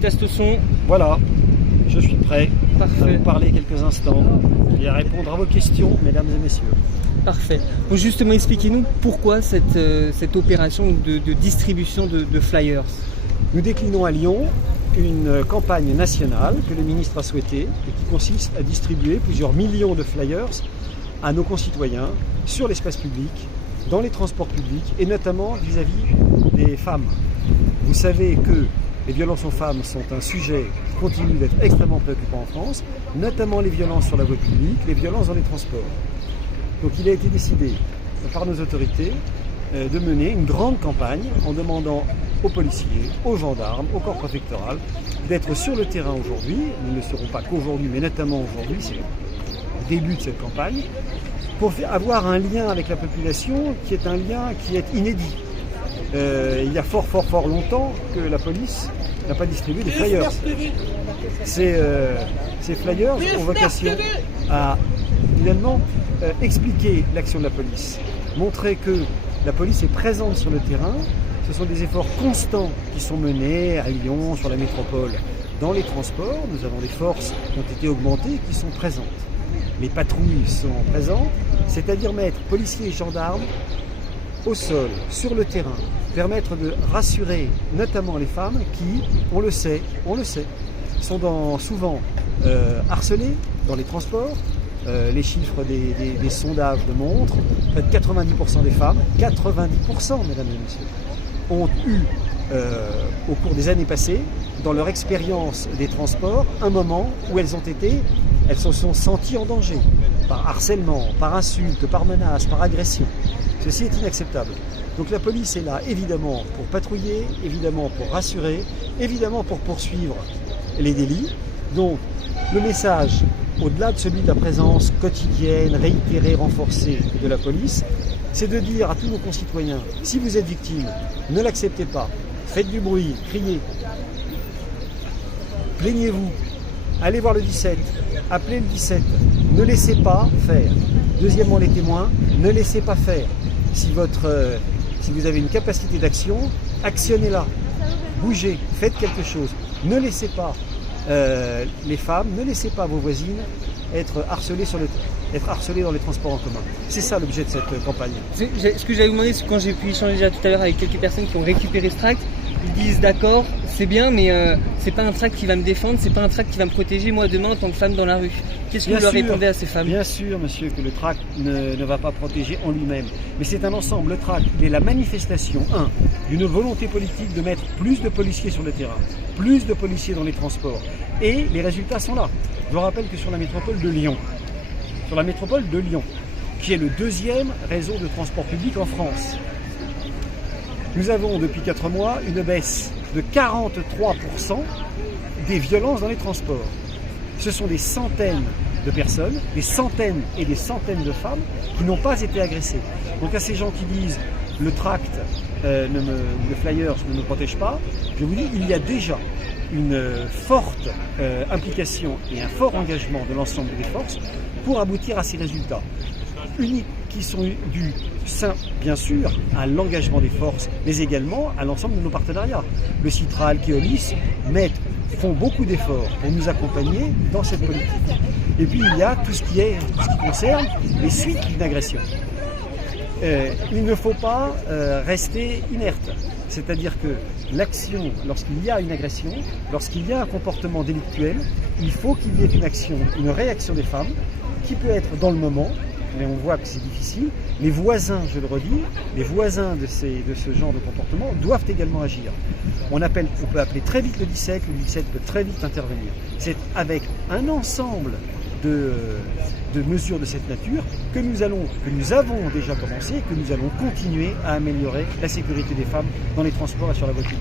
test son. Voilà, je suis prêt à Parfait. vous parler quelques instants et à répondre à vos questions, mesdames et messieurs. Parfait. Donc justement, expliquez-nous pourquoi cette opération de distribution de flyers. Nous déclinons à Lyon une campagne nationale que le ministre a souhaitée et qui consiste à distribuer plusieurs millions de flyers à nos concitoyens sur l'espace public, dans les transports publics et notamment vis-à-vis des femmes. Vous savez que les violences aux femmes sont un sujet qui continue d'être extrêmement préoccupant en France, notamment les violences sur la voie publique, les violences dans les transports. Donc il a été décidé par nos autorités de mener une grande campagne en demandant aux policiers, aux gendarmes, au corps préfectoral d'être sur le terrain aujourd'hui. Nous ne le serons pas qu'aujourd'hui, mais notamment aujourd'hui, c'est le début de cette campagne, pour avoir un lien avec la population qui est un lien qui est inédit. Il y a fort longtemps que la police n'a pas distribué des flyers. Ces flyers ont vocation à finalement expliquer l'action de la police, montrer que la police est présente sur le terrain. Ce sont des efforts constants qui sont menés à Lyon, sur la métropole, dans les transports. Nous avons des forces qui ont été augmentées et qui sont présentes. Les patrouilles sont présentes, c'est-à-dire mettre policiers et gendarmes au sol, sur le terrain, permettre de rassurer notamment les femmes qui, on le sait, sont souvent harcelées dans les transports. Les chiffres des sondages le montrent, près de 90% des femmes, 90% mesdames et messieurs, ont eu au cours des années passées, dans leur expérience des transports, un moment où elles se sont senties en danger, par harcèlement, par insulte, par menace, par agression. Ceci est inacceptable. Donc la police est là évidemment pour patrouiller, évidemment pour rassurer, évidemment pour poursuivre les délits. Donc le message, au-delà de celui de la présence quotidienne, réitérée, renforcée de la police, c'est de dire à tous nos concitoyens, si vous êtes victime, ne l'acceptez pas, faites du bruit, criez, plaignez-vous, allez voir le 17, appelez le 17, ne laissez pas faire. Deuxièmement, les témoins, ne laissez pas faire. Si vous avez une capacité d'action, actionnez-la, bougez, faites quelque chose. Ne laissez pas les femmes, ne laissez pas vos voisines être harcelées dans les transports en commun. C'est ça l'objet de cette campagne. Ce que j'avais demandé, c'est quand j'ai pu échanger déjà tout à l'heure avec quelques personnes qui ont récupéré ce tract, ils disent d'accord, c'est bien, mais c'est pas un tract qui va me défendre, c'est pas un tract qui va me protéger moi demain en tant que femme dans la rue. Qu'est-ce que vous leur répondez à ces femmes? Bien sûr, monsieur, que le tract ne va pas protéger en lui-même, mais c'est un ensemble. Le tract est la manifestation, d'une volonté politique de mettre plus de policiers sur le terrain, plus de policiers dans les transports, et les résultats sont là. Je vous rappelle que sur la métropole de Lyon, qui est le deuxième réseau de transport public en France, nous avons depuis 4 mois une baisse de 43% des violences dans les transports. Ce sont des centaines de personnes, des centaines et des centaines de femmes qui n'ont pas été agressées. Donc à ces gens qui disent le tract, le flyers ne me protège pas, je vous dis il y a déjà une forte implication et un fort engagement de l'ensemble des forces pour aboutir à ces résultats uniques qui sont dus, bien sûr, à l'engagement des forces, mais également à l'ensemble de nos partenariats. Le Citral, Keolis font beaucoup d'efforts pour nous accompagner dans cette politique. Et puis il y a tout ce qui concerne les suites d'une agression. Il ne faut pas rester inerte. C'est-à-dire que l'action, lorsqu'il y a une agression, lorsqu'il y a un comportement délictuel, il faut qu'il y ait une action, une réaction des femmes qui peut être dans le moment, mais on voit que c'est difficile. Les voisins, je le redis, les voisins de ce genre de comportement doivent également agir. On peut appeler très vite le 17 peut très vite intervenir. C'est avec un ensemble de mesures de cette nature que nous avons déjà commencé et que nous allons continuer à améliorer la sécurité des femmes dans les transports et sur la voie publique.